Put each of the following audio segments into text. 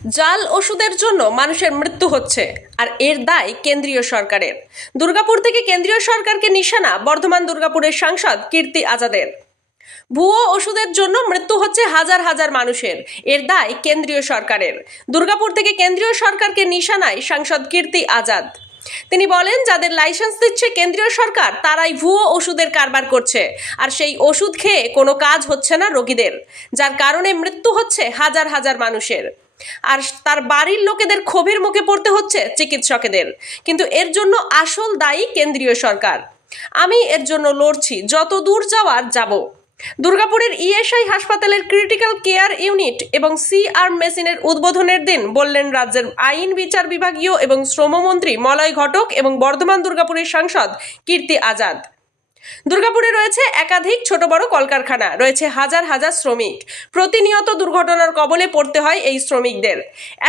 জাল ওষুধের জন্য মানুষের মৃত্যু হচ্ছে আর এর দায় কেন্দ্রীয় সরকারের। দুর্গাপুর থেকে কেন্দ্রীয় সরকারকে নিশানা বর্ধমান দুর্গাপুরের সাংসদ কীর্তি আজাদের। ভুয়ো ওষুধের জন্য মৃত্যু হচ্ছে হাজার হাজার মানুষের, এর দায় কেন্দ্রীয় সরকারের। দুর্গাপুর থেকে কেন্দ্রীয় সরকারকে নিশানায় সাংসদ কীর্তি আজাদ। তিনি বলেন, যাদের লাইসেন্স দিচ্ছে কেন্দ্রীয় সরকার তারাই ভুয়ো ওষুধের কারবার করছে, আর সেই ওষুধ খেয়ে কোনো কাজ হচ্ছে না রোগীদের, যার কারণে মৃত্যু হচ্ছে হাজার হাজার মানুষের। আর তার বাড়ির লোকেদের ক্ষোভের মুখে পড়তে হচ্ছে চিকিৎসকেদের। কিন্তু এর জন্য আসল দায়ী কেন্দ্রীয় সরকার। আমি এর জন্য লড়ছি, যত দূর যাওয়ার যাব। দুর্গাপুরের ইএসআই হাসপাতালের ক্রিটিক্যাল কেয়ার ইউনিট এবং সিআর মেশিনের উদ্বোধনের দিন বললেন রাজ্যের আইন বিচার বিভাগীয় এবং শ্রমমন্ত্রী মলয় ঘটক এবং বর্ধমান দুর্গাপুরের সাংসদ কীর্তি আজাদ। দুর্গাপুরে রয়েছে একাধিক ছোট বড় কলকারখানা, রয়েছে হাজার হাজার শ্রমিক। প্রতিনিয়ত দুর্ঘটনার কবলে পড়তে হয় এই শ্রমিকদের।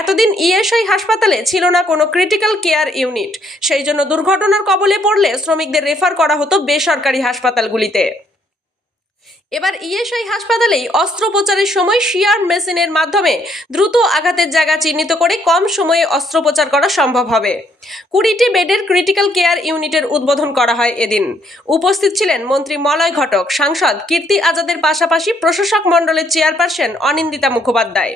এতদিন ইএসআই হাসপাতালে ছিল না কোনো ক্রিটিক্যাল কেয়ার ইউনিট, সেই জন্য দুর্ঘটনার কবলে পড়লে শ্রমিকদের রেফার করা হতো বেসরকারি হাসপাতালগুলিতে। এবার ইএসআই হাসপাতালেই অস্ত্রোপচারের সময় সিআর মেশিনের মাধ্যমে দ্রুত আঘাতের জায়গা চিহ্নিত করে কম সময়ে অস্ত্রোপচার করা সম্ভব হবে। 20টি বেডের ক্রিটিক্যাল কেয়ার ইউনিটের উদ্বোধন করা হয় এদিন। উপস্থিত ছিলেন মন্ত্রী মলয় ঘটক, সাংসদ কীর্তি আজাদের পাশাপাশি প্রশাসক মণ্ডলের চেয়ারপারসন অনিন্দিতা মুখোপাধ্যায়,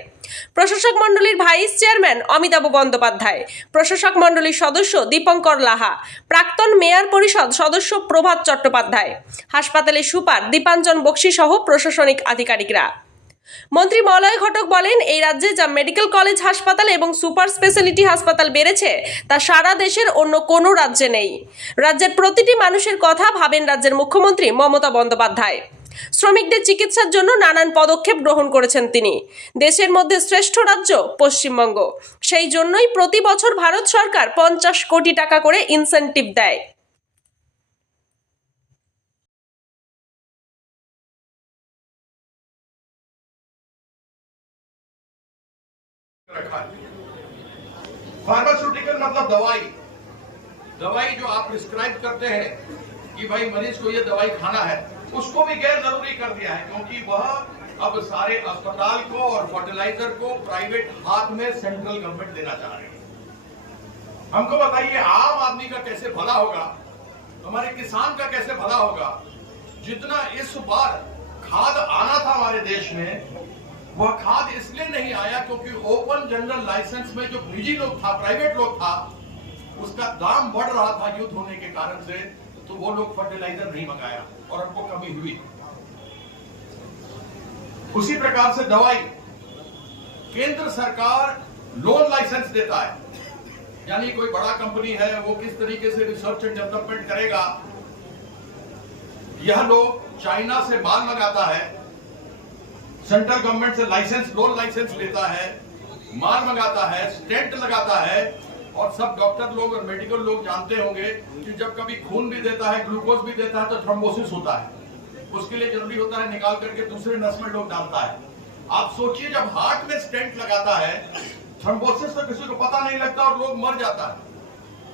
প্রশাসক মণ্ডলীর ভাইস চেয়ারম্যান অমিতাভ বন্দ্যোপাধ্যায়, প্রশাসক মণ্ডলীর সদস্য দীপঙ্কর লাহা, প্রাক্তন মেয়র পরিষদ সদস্য প্রভাত চট্টোপাধ্যায়, হাসপাতালের সুপার দীপাঞ্জন বক্সি সহ প্রশাসনিক আধিকারিকরা। মন্ত্রী মলয় ঘটক বলেন, এই রাজ্যে যা মেডিকেল কলেজ হাসপাতাল এবং সুপার স্পেশালিটি হাসপাতাল বেড়েছে তা সারা দেশের অন্য কোনো রাজ্যে নেই। রাজ্যের প্রতিটি মানুষের কথা ভাবেন রাজ্যের মুখ্যমন্ত্রী মমতা বন্দ্যোপাধ্যায়। শ্রমিকদের চিকিৎসার জন্য নানান পদক্ষেপ গ্রহণ করেছেন তিনি। দেশের মধ্যে শ্রেষ্ঠ রাজ্য পশ্চিমবঙ্গ, সেই জন্যই প্রতি বছর ভারত সরকার 50 কোটি টাকা করে ইনসেন্টিভ দেয়। फार्मास्यूटिकल मतलब दवाई दवाई जो आप प्रिस्क्राइब करते हैं कि भाई मरीज को ये दवाई खाना है, उसको भी गैर जरूरी कर दिया है, क्योंकि वह अब सारे अस्पताल को और फर्टिलाइजर को प्राइवेट हाथ में सेंट्रल गवर्नमेंट देना चाह रही है। हमको बताइए, आम आदमी का कैसे भला होगा, हमारे किसान का कैसे भला होगा। जितना इस बार खाद आना था हमारे देश में, वह खाद इसलिए नहीं आया क्योंकि ओपन जनरल लाइसेंस में जो निजी लोग था, प्राइवेट लोग था, उसका दाम बढ़ रहा था युद्ध होने के कारण से, तो वो लोग फर्टिलाइजर नहीं मंगाया और हमको कमी हुई। उसी प्रकार से दवाई, केंद्र सरकार लोन लाइसेंस देता है, यानी कोई बड़ा कंपनी है वो किस तरीके से रिसर्च एंड डेवलपमेंट करेगा। यह लोग चाइना से माल मंगाता है, सेंट्रल गवर्नमेंट से लाइसेंस, लोन लाइसेंस लेता है, माल मंगाता है, स्टेंट लगाता है, और सब डॉक्टर लोग और मेडिकल लोग जानते होंगे कि जब कभी खून भी देता है, ग्लूकोज भी देता है, तो थ्रोम्बोसिस होता है। उसके लिए जरूरी होता है निकाल करके दूसरे नस में लोग डालता है। आप सोचिए, जब हार्ट में स्टेंट लगाता है, थ्रोम्बोसिस तो किसी को पता नहीं लगता और लोग मर जाता है।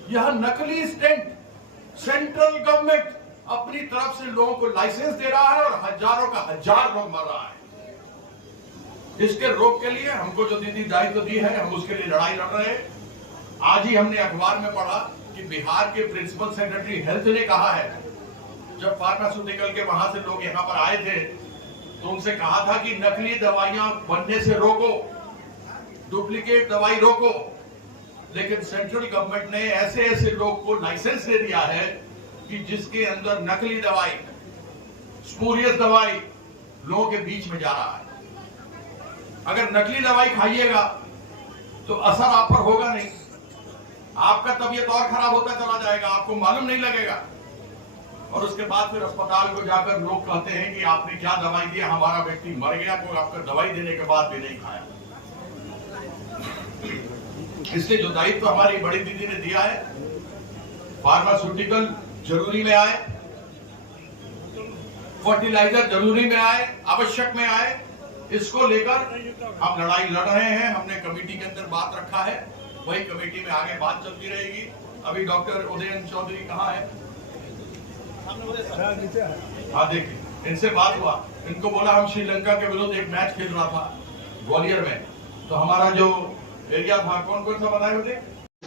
यह नकली स्टेंट सेंट्रल गवर्नमेंट अपनी तरफ से लोगों को लाइसेंस दे रहा है और हजारों का हजार लोग मर रहा है। इसके रोक के लिए हमको जो दीदी दायित्व दी है, हम उसके लिए लड़ाई लड़ रहे हैं। आज ही हमने अखबार में पढ़ा कि बिहार के प्रिंसिपल सेक्रेटरी हेल्थ ने कहा है, जब फार्मास्यूटिकल के वहां से लोग यहां पर आए थे तो उनसे कहा था कि नकली दवाइयां बनने से रोको, डुप्लीकेट दवाई रोको। लेकिन सेंट्रल गवर्नमेंट ने ऐसे ऐसे लोग को लाइसेंस दे दिया है कि जिसके अंदर नकली दवाई, स्पूरियस दवाई लोगों के बीच में जा रहा है। अगर नकली दवाई खाइएगा तो असर आप पर होगा नहीं, आपका तबीयत और खराब होता चला जाएगा, आपको मालूम नहीं लगेगा। और उसके बाद फिर अस्पताल को जाकर लोग कहते हैं कि आपने क्या दवाई दिया, हमारा व्यक्ति मर गया, तो आपका दवाई देने के बाद भी नहीं खाया। इसलिए जो दायित्व हमारी बड़ी दीदी ने दिया है, फार्मास्यूटिकल जरूरी में आए, फर्टिलाइजर जरूरी में आए, आवश्यक में आए, इसको लेकर हम लड़ाई लड़ रहे हैं। हमने कमेटी के अंदर बात रखा है, वही कमेटी में आगे बात चलती रहेगी। अभी डॉक्टर उदयन चौधरी कहाँ है? हाँ, देखिए, इनसे बात हुआ, इनको बोला हम श्रीलंका के विरुद्ध एक मैच खेल रहा था ग्वालियर में, तो हमारा जो एरिया था कौन सा बनाए होते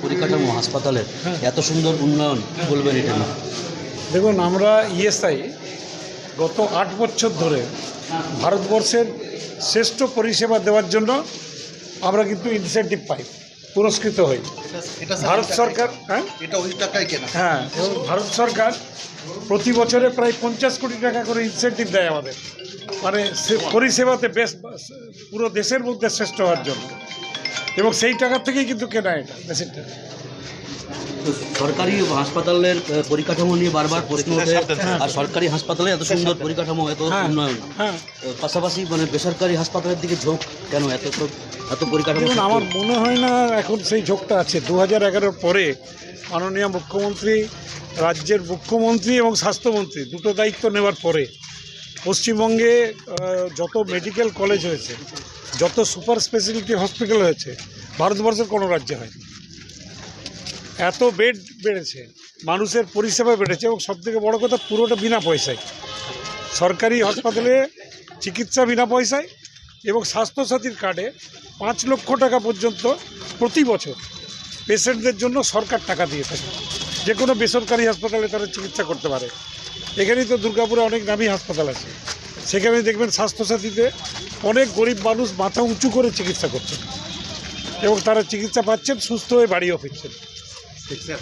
পরিকাঠামো হাসপাতালের এত সুন্দর উন্নয়ন বলবেন এটা না? দেখুন, আমরা ইএসআই গত 8 বছর ধরে ভারতবর্ষের শ্রেষ্ঠ পরিষেবা দেওয়ার জন্য আমরা কিন্তু ইনসেন্টিভ পাই, পুরস্কৃত হই। ভারত সরকার এটা ওই টাকায় কেনা। হ্যাঁ, এবং ভারত সরকার প্রতি বছরে প্রায় 50 কোটি টাকা করে ইনসেন্টিভ দেয় আমাদের, মানে পরিষেবাতে বেস্ট, পুরো দেশের মধ্যে শ্রেষ্ঠ হওয়ার জন্য। এবং সেই টাকার থেকেই কিন্তু কেনা এটা মেশিনটা। তো সরকারি হাসপাতালের পরিকাঠামো নিয়ে বারবার প্রশ্ন ওঠে, আর সরকারি হাসপাতালে এত সুন্দর পরিকাঠামো, এত উন্নয়ন, হ্যাঁ, পাশাপাশি মানে বেসরকারি হাসপাতালের দিকে ঝোঁক কেন? এত পরিকাঠামো দেখুন, আমার মনে হয় না এখন সেই ঝোঁকটা আছে। 2011 পরে মাননীয় মুখ্যমন্ত্রী, রাজ্যের মুখ্যমন্ত্রী এবং স্বাস্থ্যমন্ত্রী দুটো দায়িত্ব নেওয়ার পরে পশ্চিমবঙ্গে যত মেডিকেল কলেজ হয়েছে, যত সুপার স্পেশালিটি হসপিটাল হয়েছে, ভারতবর্ষের কোনো রাজ্যে হয়নি। এত বেড বেড়েছে, মানুষের পরিষেবা বেড়েছে, এবং সবথেকে বড় কথা, পুরোটা বিনা পয়সায়। সরকারি হাসপাতালে চিকিৎসা বিনা পয়সায়, এবং স্বাস্থ্যসাথীর কার্ডে 5 লক্ষ টাকা পর্যন্ত প্রতি বছর পেশেন্টদের জন্য সরকার টাকা দিয়ে থাকে। যে কোনো বেসরকারি হাসপাতালে তারা চিকিৎসা করতে পারে। এখানেই তো দুর্গাপুরে অনেক নামী হাসপাতাল আছে, সেখানে দেখবেন স্বাস্থ্যসাথীতে অনেক গরিব মানুষ মাথা উঁচু করে চিকিৎসা করছেন, এবং তারা চিকিৎসা পাচ্ছেন, সুস্থ হয়ে বাড়িও ফিরছেন। ঠিক স্যার।